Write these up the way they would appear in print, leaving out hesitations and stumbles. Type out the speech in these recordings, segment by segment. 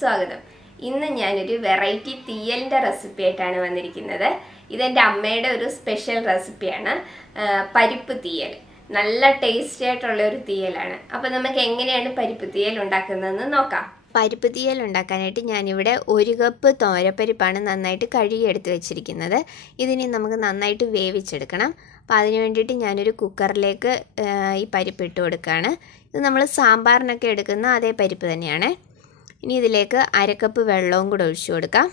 സ്വാഗതം. ഇന്ന് ഞാനൊരു വെറൈറ്റി തീയലിൻ്റെ റെസിപ്പി ആയിട്ടാണ് വന്നിരിക്കുന്നത്. ഇതെൻ്റെ അമ്മയുടെ ഒരു സ്പെഷ്യൽ റെസിപ്പിയാണ്. പരിപ്പ് തീയൽ നല്ല ടേസ്റ്റി ആയിട്ടുള്ള ഒരു തീയലാണ്. അപ്പോൾ നമുക്ക് എങ്ങനെയാണ് പരിപ്പ് തീയൽ ഉണ്ടാക്കുന്നതെന്ന് നോക്കാം. പരിപ്പ് തീയൽ ഉണ്ടാക്കാനായിട്ട് ഞാനിവിടെ 1 കപ്പ് തോരപ്പരിപ്പാണ് നന്നായിട്ട് കഴുകിയെടുത്ത് വെച്ചിരിക്കുന്നത്. ഇതിനി നമുക്ക് നന്നായിട്ട് വേവിച്ചെടുക്കണം. അപ്പോൾ അതിന് വേണ്ടിയിട്ട് ഞാനൊരു കുക്കറിലേക്ക് ഈ പരിപ്പ് ഇട്ട് കൊടുക്കുകയാണ്. ഇത് നമ്മൾ സാമ്പാറിനൊക്കെ എടുക്കുന്ന അതേ പരിപ്പ് തന്നെയാണ്. ഇനി ഇതിലേക്ക് 1/2 കപ്പ് വെള്ളവും കൂടെ ഒഴിച്ചു കൊടുക്കാം.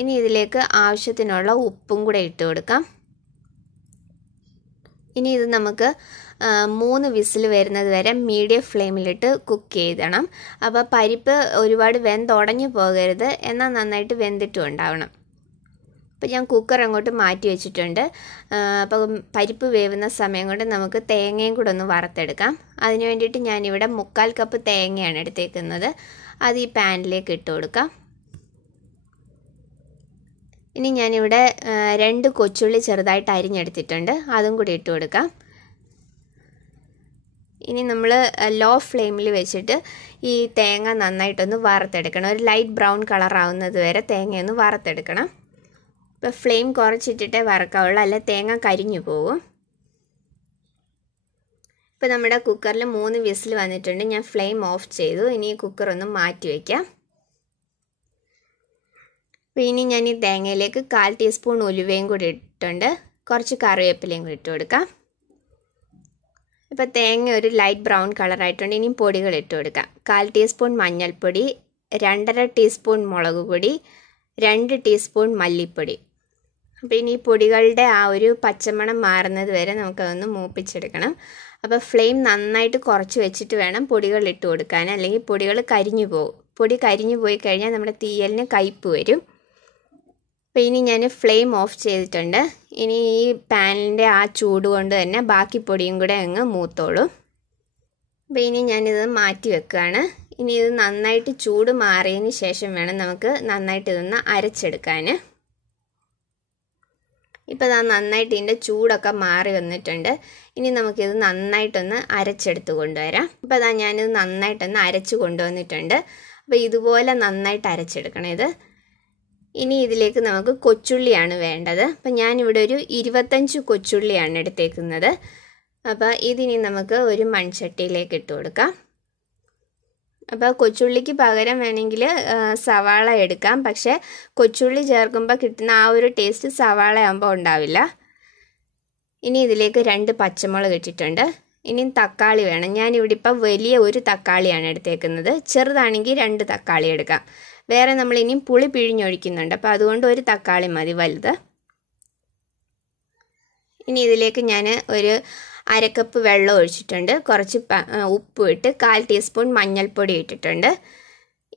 ഇനി ഇതിലേക്ക് ആവശ്യത്തിനുള്ള ഉപ്പും കൂടെ ഇട്ട് കൊടുക്കാം. ഇനി ഇത് നമുക്ക് 3 വിസിൽ വരുന്നത് വരെ മീഡിയം ഫ്ലെയിമിലിട്ട് കുക്ക് ചെയ്യണം. അപ്പോൾ പരിപ്പ് ഒരുപാട് വെന്തുടഞ്ഞു പോകരുത്, എന്നാൽ നന്നായിട്ട് വെന്തിട്ടും ഉണ്ടാവണം. അപ്പോൾ ഞാൻ കുക്കർ അങ്ങോട്ട് മാറ്റി വെച്ചിട്ടുണ്ട്. അപ്പോൾ പരിപ്പ് വേവുന്ന സമയം കൊണ്ട് നമുക്ക് തേങ്ങയും കൂടെ ഒന്ന് വറുത്തെടുക്കാം. അതിന് വേണ്ടിയിട്ട് ഞാനിവിടെ 3/4 കപ്പ് തേങ്ങയാണ് എടുത്തേക്കുന്നത്. അത് ഈ പാനിലേക്ക് ഇട്ട് കൊടുക്കാം. ഇനി ഞാനിവിടെ 2 കൊച്ചുള്ളി ചെറുതായിട്ട് അരിഞ്ഞെടുത്തിട്ടുണ്ട്, അതും കൂടി ഇട്ട് കൊടുക്കാം. ഇനി നമ്മൾ ലോ ഫ്ലെയിമിൽ വെച്ചിട്ട് ഈ തേങ്ങ നന്നായിട്ടൊന്ന് വറുത്തെടുക്കണം. ഒരു ലൈറ്റ് ബ്രൗൺ കളർ ആവുന്നത് വരെ തേങ്ങയൊന്ന് വറുത്തെടുക്കണം. ഇപ്പോൾ ഫ്ലെയിം കുറച്ചിട്ടിട്ടേ വറക്കാവുള്ളൂ, അല്ല തേങ്ങ കരിഞ്ഞു പോകും. ഇപ്പോൾ നമ്മുടെ കുക്കറിൽ 3 വിസിൽ വന്നിട്ടുണ്ട്. ഞാൻ ഫ്ലെയിം ഓഫ് ചെയ്തു. ഇനി ഈ കുക്കർ ഒന്ന് മാറ്റി വയ്ക്കാം. അപ്പോൾ ഇനി ഞാൻ ഈ തേങ്ങയിലേക്ക് 1/4 ടീസ്പൂൺ ഉലുവയും കൂടി ഇട്ടിട്ടുണ്ട്. കുറച്ച് കറിവേപ്പിലയും കൂടി ഇട്ട് കൊടുക്കാം. ഇപ്പോൾ തേങ്ങ ഒരു ലൈറ്റ് ബ്രൗൺ കളറായിട്ടുണ്ട്. ഇനി പൊടികൾ ഇട്ട് കൊടുക്കാം. 1/4 ടീസ്പൂൺ മഞ്ഞൾപ്പൊടി, 2.5 ടീസ്പൂൺ മുളക് പൊടി, 2 ടീസ്പൂൺ മല്ലിപ്പൊടി. അപ്പോൾ ഇനി ഈ പൊടികളുടെ ആ ഒരു പച്ചമണം മാറുന്നത് വരെ നമുക്കതൊന്ന് മൂപ്പിച്ചെടുക്കണം. അപ്പോൾ ഫ്ലെയിം നന്നായിട്ട് കുറച്ച് വെച്ചിട്ട് വേണം പൊടികൾ ഇട്ട് കൊടുക്കാൻ, അല്ലെങ്കിൽ പൊടികൾ കരിഞ്ഞു പോകും. പൊടി കരിഞ്ഞു പോയി കഴിഞ്ഞാൽ നമ്മുടെ തീയലിന് കയ്പ്പ് വരും. അപ്പോൾ ഇനി ഞാൻ ഫ്ലെയിം ഓഫ് ചെയ്തിട്ടുണ്ട്. ഇനി ഈ പാനിൻ്റെ ആ ചൂട് കൊണ്ട് തന്നെ ബാക്കി പൊടിയും കൂടെ അങ്ങ് മൂത്തോളും. അപ്പോൾ ഇനി ഞാനിത് മാറ്റി വെക്കുകയാണ്. ഇനി ഇത് നന്നായിട്ട് ചൂട് മാറിയതിന് ശേഷം വേണം നമുക്ക് നന്നായിട്ട് ഇതൊന്ന് അരച്ചെടുക്കാൻ. ഇപ്പോൾ അത് നന്നായിട്ട് ഇതിൻ്റെ ചൂടൊക്കെ മാറി വന്നിട്ടുണ്ട്. ഇനി നമുക്കിത് നന്നായിട്ടൊന്ന് അരച്ചെടുത്ത് കൊണ്ടുവരാം. ഇപ്പോൾ അതാ ഞാനിത് നന്നായിട്ടൊന്ന് അരച്ച് കൊണ്ടുവന്നിട്ടുണ്ട്. അപ്പോൾ ഇതുപോലെ നന്നായിട്ട് അരച്ചെടുക്കണം ഇത്. ഇനി ഇതിലേക്ക് നമുക്ക് കൊച്ചുള്ളിയാണ് വേണ്ടത്. അപ്പം ഞാനിവിടെ ഒരു 25 കൊച്ചുള്ളിയാണ് എടുത്തേക്കുന്നത്. അപ്പോൾ ഇതിനി നമുക്ക് ഒരു മൺചട്ടിയിലേക്ക് ഇട്ട് കൊടുക്കാം. അപ്പോൾ കൊച്ചുള്ളിക്ക് പകരം വേണമെങ്കിൽ സവാള എടുക്കാം, പക്ഷേ കൊച്ചുള്ളി ചേർക്കുമ്പോൾ കിട്ടുന്ന ആ ഒരു ടേസ്റ്റ് സവാള ആകുമ്പോൾ ഉണ്ടാവില്ല. ഇനി ഇതിലേക്ക് 2 പച്ചമുളക് ഇട്ടിട്ടുണ്ട്. ഇനി തക്കാളി വേണം. ഞാനിവിടെ ഇപ്പോൾ വലിയ ഒരു തക്കാളിയാണ് എടുത്തേക്കുന്നത്. ചെറുതാണെങ്കിൽ 2 തക്കാളി എടുക്കാം. വേറെ നമ്മൾ ഇനിയും പുളി പിഴിഞ്ഞൊഴിക്കുന്നുണ്ട്, അപ്പോൾ അതുകൊണ്ട് ഒരു തക്കാളി മതി വലുത്. ഇനി ഇതിലേക്ക് ഞാൻ ഒരു 1/2 കപ്പ് വെള്ളം ഒഴിച്ചിട്ടുണ്ട്. കുറച്ച് ഉപ്പ് ഇട്ട് 1/4 ടീസ്പൂൺ മഞ്ഞൾപ്പൊടി ഇട്ടിട്ടുണ്ട്.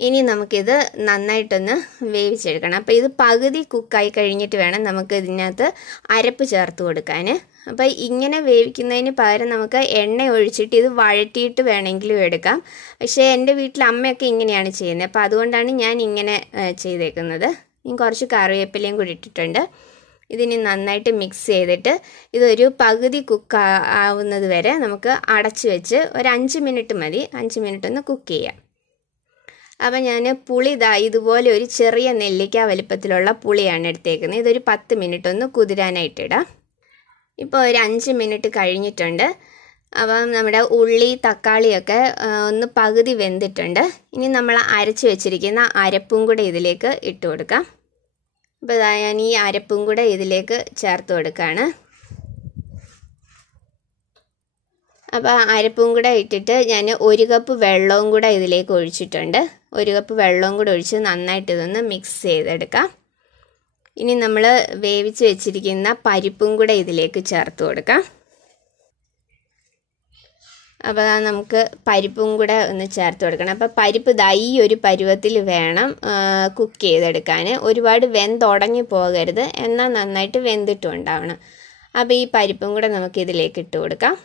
ഇനി നമുക്കിത് നന്നായിട്ടൊന്ന് വേവിച്ചെടുക്കണം. അപ്പോൾ ഇത് പകുതി കുക്കായി കഴിഞ്ഞിട്ട് വേണം നമുക്ക് ഇതിനകത്ത് അരപ്പ് ചേർത്ത് കൊടുക്കാൻ. അപ്പോൾ ഇങ്ങനെ വേവിക്കുന്നതിന് പകരം നമുക്ക് എണ്ണ ഒഴിച്ചിട്ട് ഇത് വഴറ്റിയിട്ട് വേണമെങ്കിലും എടുക്കാം. പക്ഷേ എൻ്റെ വീട്ടിൽ അമ്മയൊക്കെ ഇങ്ങനെയാണ് ചെയ്യുന്നത്, അപ്പോൾ അതുകൊണ്ടാണ് ഞാൻ ഇങ്ങനെ ചെയ്തേക്കുന്നത്. ഇനി കുറച്ച് കറിവേപ്പിലയും കൂടി ഇട്ടിട്ടുണ്ട്. ഇതിനി നന്നായിട്ട് മിക്സ് ചെയ്തിട്ട് ഇതൊരു പകുതി കുക്ക് ആവുന്നത് വരെ നമുക്ക് അടച്ച് വെച്ച് ഒരു 5 മിനിറ്റ് മതി. 5 മിനിറ്റ് ഒന്ന് കുക്ക് ചെയ്യാം. അപ്പോൾ ഞാൻ പുളി ഇതുപോലെ ഒരു ചെറിയ നെല്ലിക്ക വലിപ്പത്തിലുള്ള പുളിയാണ് എടുത്തേക്കുന്നത്. ഇതൊരു 10 മിനിറ്റ് ഒന്ന് കുതിരാനായിട്ടിടാം. ഇപ്പോൾ ഒരു 5 മിനിറ്റ് കഴിഞ്ഞിട്ടുണ്ട്. അപ്പം നമ്മുടെ ഉള്ളി തക്കാളിയൊക്കെ ഒന്ന് പകുതി വെന്തിട്ടുണ്ട്. ഇനി നമ്മൾ അരച്ച് വെച്ചിരിക്കുന്ന അരപ്പും കൂടെ ഇതിലേക്ക് ഇട്ട് കൊടുക്കാം. അപ്പോൾ ഞാൻ ഈ അരപ്പും കൂടെ ഇതിലേക്ക് ചേർത്ത് കൊടുക്കുകയാണ്. അപ്പോൾ അരപ്പും കൂടെ ഇട്ടിട്ട് ഞാൻ 1 കപ്പ് വെള്ളവും കൂടെ ഇതിലേക്ക് ഒഴിച്ചിട്ടുണ്ട്. 1 കപ്പ് വെള്ളവും കൂടെ ഒഴിച്ച് നന്നായിട്ട് ഇതൊന്ന് മിക്സ് ചെയ്തെടുക്കാം. ഇനി നമ്മൾ വേവിച്ച് വെച്ചിരിക്കുന്ന പരിപ്പും കൂടെ ഇതിലേക്ക് ചേർത്ത് കൊടുക്കാം. അപ്പോൾ നമുക്ക് പരിപ്പും കൂടെ ഒന്ന് ചേർത്ത് കൊടുക്കണം. അപ്പോൾ പരിപ്പ് ഈ ഒരു പരുവത്തിൽ വേണം കുക്ക് ചെയ്തെടുക്കാൻ. ഒരുപാട് വെന്തുടഞ്ഞു പോകരുത്, എന്നാൽ നന്നായിട്ട് വെന്തിട്ടും ഉണ്ടാവണം. അപ്പോൾ ഈ പരിപ്പും കൂടെ നമുക്ക് ഇതിലേക്ക് ഇട്ട് കൊടുക്കാം.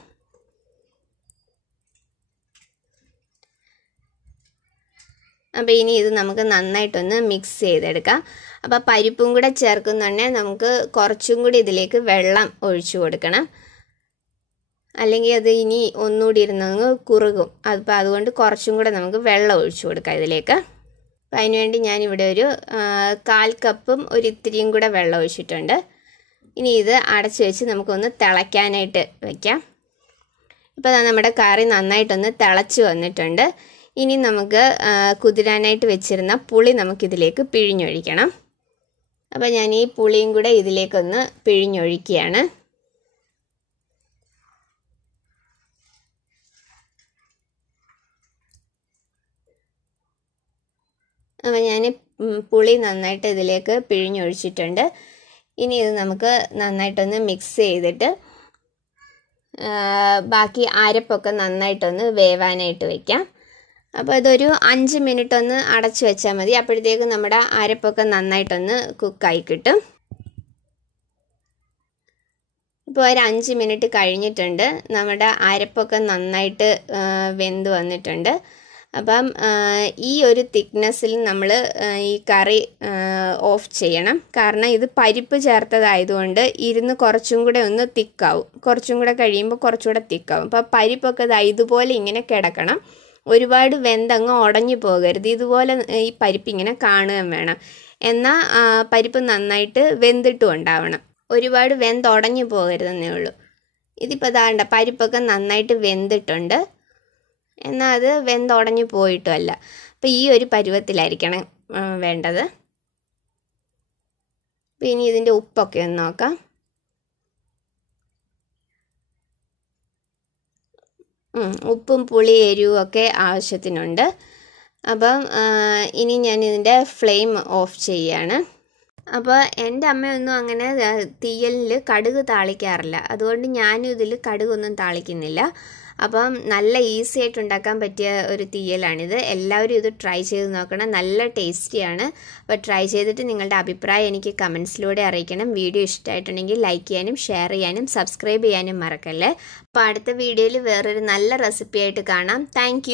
അപ്പോൾ ഇനി ഇത് നമുക്ക് നന്നായിട്ടൊന്ന് മിക്സ് ചെയ്തെടുക്കാം. അപ്പോൾ പരിപ്പും കൂടെ ചേർക്കുന്നുണ്ടെങ്കിൽ നമുക്ക് കുറച്ചും കൂടി ഇതിലേക്ക് വെള്ളം ഒഴിച്ചു കൊടുക്കണം. അല്ലെങ്കിൽ അത് ഇനി ഒന്നുകൂടി ഇരുന്നങ്ങ് കുറുകും. അപ്പോൾ അതുകൊണ്ട് കുറച്ചും കൂടെ നമുക്ക് വെള്ളം ഒഴിച്ചു കൊടുക്കാം ഇതിലേക്ക്. അപ്പോൾ അതിനുവേണ്ടി ഞാനിവിടെ ഒരു 1/4 കപ്പും ഒരു ഇത്തിരിയും കൂടെ വെള്ളം ഒഴിച്ചിട്ടുണ്ട്. ഇനി ഇത് അടച്ചു വെച്ച് നമുക്കൊന്ന് തിളയ്ക്കാനായിട്ട് വയ്ക്കാം. ഇപ്പോൾ നമ്മുടെ കറി നന്നായിട്ടൊന്ന് തിളച്ച് വന്നിട്ടുണ്ട്. ഇനി നമുക്ക് കുതിരാനായിട്ട് വെച്ചിരുന്ന പുളി നമുക്കിതിലേക്ക് പിഴിഞ്ഞൊഴിക്കണം. അപ്പോൾ ഞാൻ ഈ പുളിയും കൂടെ ഇതിലേക്കൊന്ന് പിഴിഞ്ഞൊഴിക്കുകയാണ്. അപ്പോൾ ഞാൻ പുളി നന്നായിട്ട് ഇതിലേക്ക് പിഴിഞ്ഞൊഴിച്ചിട്ടുണ്ട്. ഇനി ഇത് നമുക്ക് നന്നായിട്ടൊന്ന് മിക്സ് ചെയ്തിട്ട് ബാക്കി അരപ്പൊക്കെ നന്നായിട്ടൊന്ന് വേവാനായിട്ട് വയ്ക്കാം. അപ്പോൾ ഇതൊരു 5 മിനിറ്റ് ഒന്ന് അടച്ചു വെച്ചാൽ മതി. അപ്പോഴത്തേക്ക് നമ്മുടെ അരപ്പൊക്കെ നന്നായിട്ടൊന്ന് കുക്കായി കിട്ടും. ഇപ്പോൾ ഒരു 5 മിനിറ്റ് കഴിഞ്ഞിട്ടുണ്ട്. നമ്മുടെ അരപ്പൊക്കെ നന്നായിട്ട് വെന്ത് വന്നിട്ടുണ്ട്. അപ്പം ഈ ഒരു തിക്നെസ്സിൽ നമ്മൾ ഈ കറി ഓഫ് ചെയ്യണം. കാരണം ഇത് പരിപ്പ് ചേർത്തതായതുകൊണ്ട് ഇരുന്ന് കുറച്ചും കൂടെ ഒന്ന് തിക്കാവും. കുറച്ചും കൂടെ കഴിയുമ്പോൾ കുറച്ചുകൂടെ തിക്കാവും. അപ്പോൾ പരിപ്പൊക്കെ ഇതുപോലെ ഇങ്ങനെ കിടക്കണം. ഒരുപാട് വെന്തങ്ങ് ഉടഞ്ഞു പോകരുത്. ഇതുപോലെ ഈ പരിപ്പ് ഇങ്ങനെ കാണുകയും വേണം. എന്നാൽ പരിപ്പ് നന്നായിട്ട് വെന്തിട്ടും ഉണ്ടാവണം. ഒരുപാട് വെന്തുടഞ്ഞു പോകരുതെന്നേ ഉള്ളൂ. ഇതിപ്പോൾ ദാണ്ട പരിപ്പൊക്കെ നന്നായിട്ട് വെന്തിട്ടുണ്ട്. എന്നാൽ അത് വെന്തുടഞ്ഞു പോയിട്ടുമല്ല. അപ്പോൾ ഈ ഒരു പരുവത്തിലായിരിക്കണം വേണ്ടത്. അപ്പോൾ ഇനി ഇതിൻ്റെ ഉപ്പൊക്കെ ഒന്ന് നോക്കാം. ഉപ്പും പുളി എരിവും ഒക്കെ ആവശ്യത്തിനുണ്ട്. അപ്പം ഇനി ഞാൻ ഇതിൻ്റെ ഫ്ലെയിം ഓഫ് ചെയ്യുകയാണ്. അപ്പോൾ എൻ്റെ അമ്മയൊന്നും അങ്ങനെ തീയലിൽ കടുക് താളിക്കാറില്ല. അതുകൊണ്ട് ഞാനും ഇതിൽ കടുകൊന്നും താളിക്കുന്നില്ല. അപ്പം നല്ല ഈസി ആയിട്ട് ഉണ്ടാക്കാൻ പറ്റിയ ഒരു തീയലാണിത്. എല്ലാവരും ഇത് ട്രൈ ചെയ്ത് നോക്കണം. നല്ല ടേസ്റ്റിയാണ്. അപ്പോൾ ട്രൈ ചെയ്തിട്ട് നിങ്ങളുടെ അഭിപ്രായം എനിക്ക് കമൻസിലൂടെ അറിയിക്കണം. വീഡിയോ ഇഷ്ടമായിട്ടുണ്ടെങ്കിൽ ലൈക്ക് ചെയ്യാനും ഷെയർ ചെയ്യാനും സബ്സ്ക്രൈബ് ചെയ്യാനും മറക്കല്ലേ. അപ്പോൾ അടുത്ത വീഡിയോയിൽ വേറൊരു നല്ല റെസിപ്പി ആയിട്ട് കാണാം. താങ്ക്